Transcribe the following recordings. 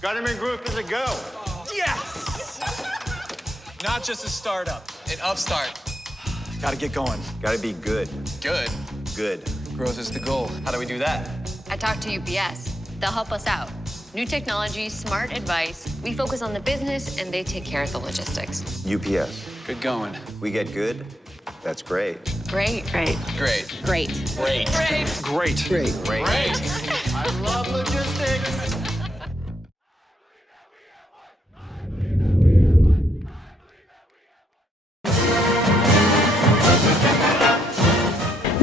Got him in group as a go. Yes! Not just a startup, an upstart. Gotta get going. Gotta be good. Good. Good. Growth is the goal. How do we do that? I talked to UPS. They'll help us out. New technology, smart advice. We focus on the business, and they take care of the logistics. UPS. Good going. We get good. That's great. Great. Great. Great. Great. Great. Great. Great. Great. Great. I love logistics.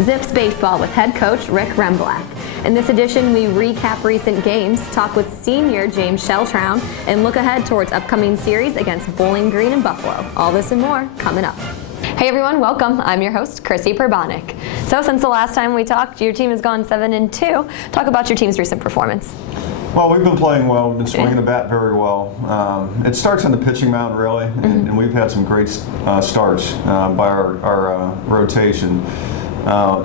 Zips Baseball with head coach Rick Rembielak. In this edition, we recap recent games, talk with senior James Sheltrown, and look ahead towards upcoming series against Bowling Green and Buffalo. All this and more coming up. Hey everyone, welcome. I'm your host, Chrissy Perbonik. So since the last time we talked, your team has gone 7-2. Talk about your team's recent performance. Well, we've been playing well. We've been swinging the bat very well. It starts on the pitching mound, really, and we've had some great starts by our rotation.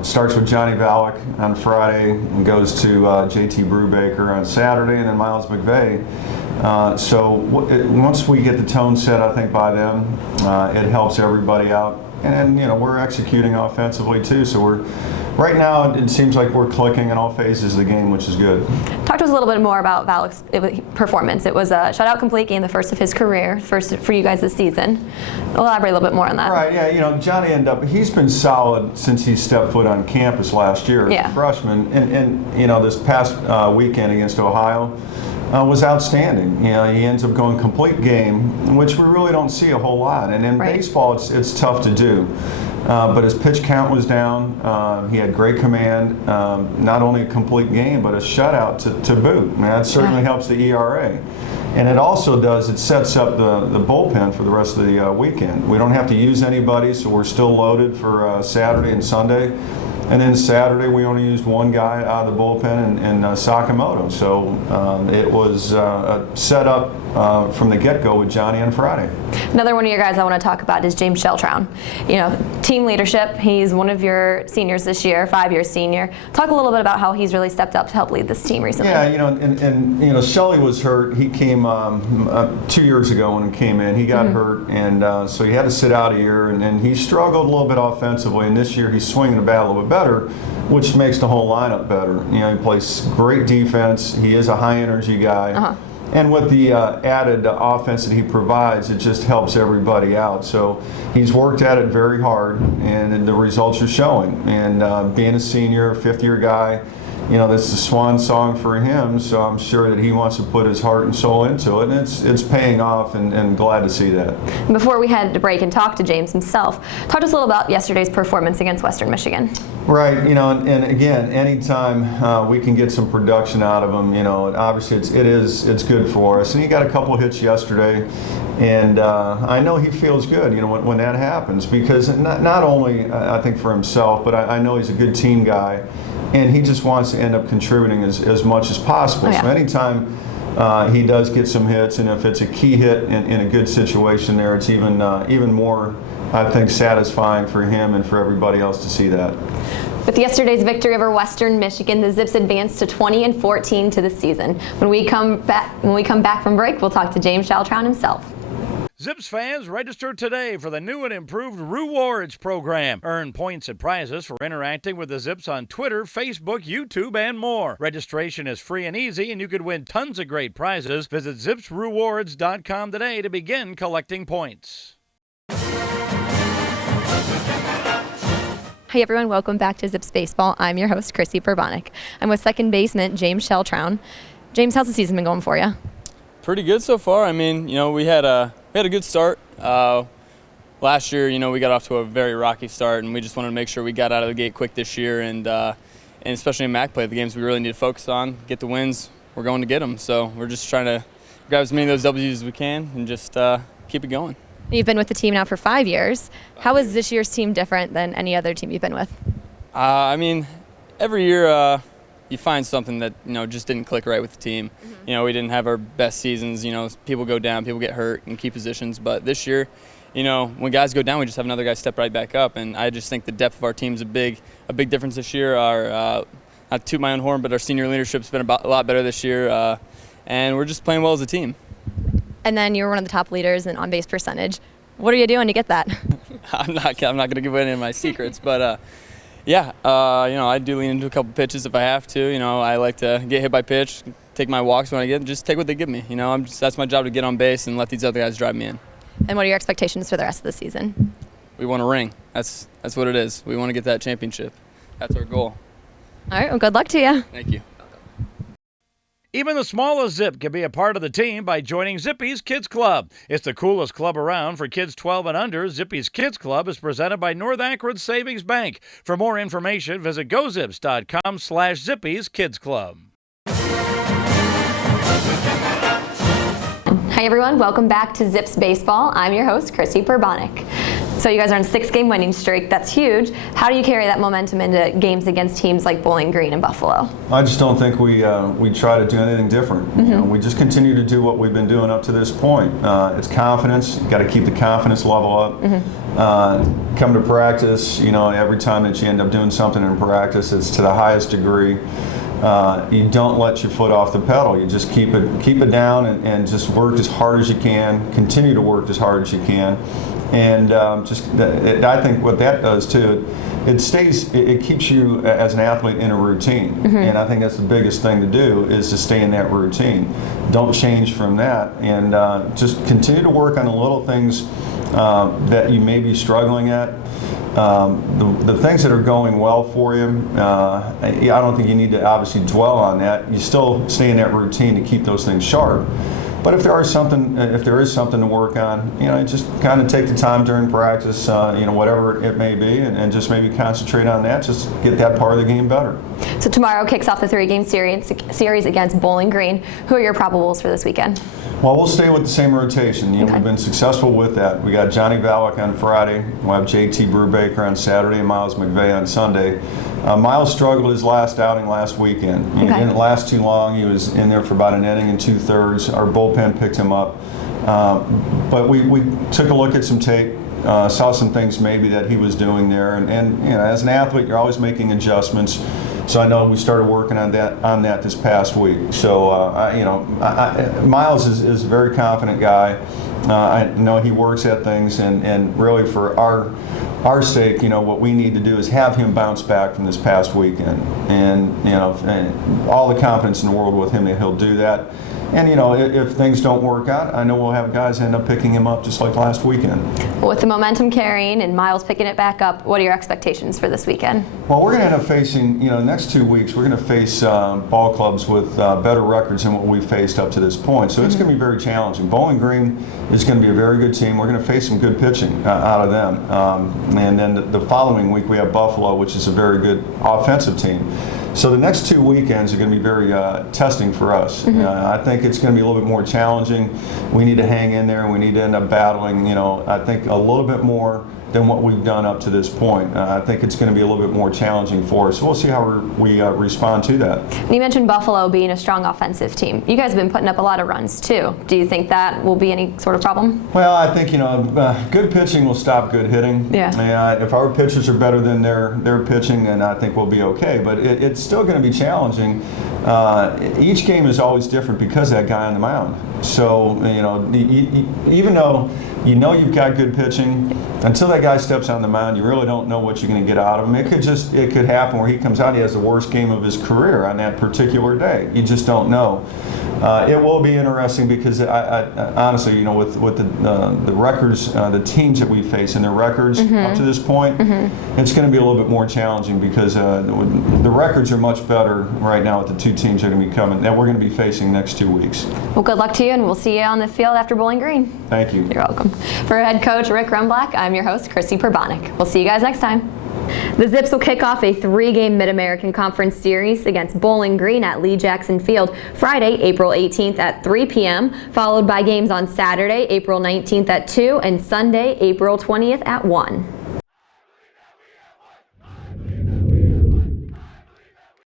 Starts with Johnny Valek on Friday and goes to JT Brubaker on Saturday, and then Miles McVeigh. Once we get the tone set, I think, by them, it helps everybody out. And we're executing offensively too. So right now it seems like we're clicking in all phases of the game, which is good. Talk to us a little bit more about Valek's performance. It was a shutout complete game, the first of his career, first for you guys this season. Elaborate a little bit more on that. Right, yeah, Johnny he's been solid since he stepped foot on campus last year as a freshman. And this past weekend against Ohio was outstanding. He ends up going complete game, which we really don't see a whole lot. And in baseball, it's tough to do. But his pitch count was down. He had great command, not only a complete game, but a shutout to boot. That certainly helps the ERA. And it sets up the bullpen for the rest of the weekend. We don't have to use anybody, so we're still loaded for Saturday and Sunday. And then Saturday, we only used one guy out of the bullpen in Sakamoto. So it was set up from the get-go with Johnny on Friday. Another one of your guys I want to talk about is James Sheltrown. Team leadership. He's one of your seniors this year, 5-year senior. Talk a little bit about how he's really stepped up to help lead this team recently. Yeah, and Shelly was hurt. He came 2 years ago when he came in. He got hurt, and so he had to sit out a year, and he struggled a little bit offensively. And this year he's swinging the bat a little bit better, which makes the whole lineup better. He plays great defense. He is a high-energy guy. And with the added offense that he provides, it just helps everybody out. So he's worked at it very hard, and the results are showing. And being a senior, fifth-year guy, this is a swan song for him, so I'm sure that he wants to put his heart and soul into it, and it's paying off, and glad to see that. Before we had to break and talk to James himself, talk to us a little about yesterday's performance against Western Michigan. Right, and again, anytime we can get some production out of him, obviously it's good for us. And he got a couple hits yesterday, and I know he feels good, when that happens, because not only I think for himself, but I know he's a good team guy. And he just wants to end up contributing as much as possible. So anytime he does get some hits, and if it's a key hit in a good situation there, it's even more, I think, satisfying for him and for everybody else to see that. With yesterday's victory over Western Michigan, the Zips advanced to 20-14 to the season. When we come back from break, we'll talk to James Sheltrown himself. Zips fans, register today for the new and improved Rewards program. Earn points and prizes for interacting with the Zips on Twitter, Facebook, YouTube, and more. Registration is free and easy, and you could win tons of great prizes. Visit zipsrewards.com today to begin collecting points. Hey everyone, welcome back to Zips Baseball. I'm your host, Chrissy Perbonik. I'm with second baseman James Sheltrown. James, how's the season been going for you? Pretty good so far. I mean, we had a good start. Last year, we got off to a very rocky start, and we just wanted to make sure we got out of the gate quick this year, and especially in MAC play, the games we really need to focus on, get the wins. We're going to get them, so we're just trying to grab as many of those W's as we can and just keep it going. You've been with the team now for 5 years. How is this year's team different than any other team you've been with? I mean, every year you find something that just didn't click right with the team. We didn't have our best seasons. People go down, people get hurt in key positions. But this year, when guys go down, we just have another guy step right back up. And I just think the depth of our team is a big difference this year. Our not to toot my own horn, but our senior leadership's been a lot better this year. and we're just playing well as a team. And then you were one of the top leaders in on-base percentage. What are you doing to get that? I'm not going to give away any of my secrets, but I do lean into a couple pitches if I have to. I like to get hit by pitch, take my walks when I get, just take what they give me. That's my job, to get on base and let these other guys drive me in. And what are your expectations for the rest of the season? We want a ring. That's what it is. We want to get that championship. That's our goal. All right, well, good luck to you. Thank you. Even the smallest Zip can be a part of the team by joining Zippy's Kids Club. It's the coolest club around for kids 12 and under. Zippy's Kids Club is presented by North Akron Savings Bank. For more information, visit gozips.com/Zippy's Kids Club. Hi everyone, welcome back to Zips Baseball. I'm your host, Chrissy Perbonik. So you guys are on a 6-game winning streak. That's huge. How do you carry that momentum into games against teams like Bowling Green and Buffalo? I just don't think we try to do anything different. We just continue to do what we've been doing up to this point. It's confidence. You've got to keep the confidence level up. Come to practice. Every time that you end up doing something in practice, it's to the highest degree. You don't let your foot off the pedal. You just keep it down and just work as hard as you can. Continue to work as hard as you can. And I think what that does too, it keeps you as an athlete in a routine. And I think that's the biggest thing to do, is to stay in that routine. Don't change from that, and just continue to work on the little things that you may be struggling at. The things that are going well for you, I don't think you need to obviously dwell on that. You still stay in that routine to keep those things sharp. But if there is something to work on, just kind of take the time during practice, whatever it may be, and just maybe concentrate on that. Just get that part of the game better. So tomorrow kicks off the 3-game series against Bowling Green. Who are your probables for this weekend? Well, we'll stay with the same rotation. We've been successful with that. We got Johnny Valak on Friday. We'll have JT Brubaker on Saturday and Miles McVeigh on Sunday. Miles struggled his last outing last weekend. He didn't last too long. He was in there for about an inning and 2/3. Our bullpen picked him up. But we took a look at some tape, saw some things maybe that he was doing there. And as an athlete, you're always making adjustments. So I know we started working on that this past week. So Miles is a very confident guy. I know he works at things, and really for our sake, what we need to do is have him bounce back from this past weekend, and all the confidence in the world with him that he'll do that. And if things don't work out, I know we'll have guys end up picking him up just like last weekend. Well, with the momentum carrying and Miles picking it back up, what are your expectations for this weekend? Well, we're going to end up facing, next 2 weeks, we're going to face ball clubs with better records than what we've faced up to this point. So it's going to be very challenging. Bowling Green is going to be a very good team. We're going to face some good pitching out of them. And then the following week we have Buffalo, which is a very good offensive team. So the next 2 weekends are going to be very testing for us. I think it's going to be a little bit more challenging. We need to hang in there, and we need to end up battling, I think a little bit more than what we've done up to this point. I think it's going to be a little bit more challenging for us. So we'll see how we respond to that. You mentioned Buffalo being a strong offensive team. You guys have been putting up a lot of runs too. Do you think that will be any sort of problem? Well, I think good pitching will stop good hitting. Yeah. If our pitchers are better than their pitching, then I think we'll be okay. But it's still going to be challenging. Each game is always different because of that guy on the mound. So even though you've got good pitching, until that guy steps on the mound, you really don't know what you're going to get out of him. It could happen where he comes out, he has the worst game of his career on that particular day. You just don't know. It will be interesting because I honestly, with the records, the teams that we face and their records up to this point, it's going to be a little bit more challenging because the records are much better right now with the two teams that are going to be coming that we're going to be facing next 2 weeks. Well, good luck to you, and we'll see you on the field after Bowling Green. Thank you. You're welcome. For head coach Rick Rembielak, I'm your host, Chrissy Perbonik. We'll see you guys next time. The Zips will kick off a 3-game Mid-American Conference series against Bowling Green at Lee Jackson Field Friday, April 18th at 3 p.m., followed by games on Saturday, April 19th at 2, and Sunday, April 20th at 1.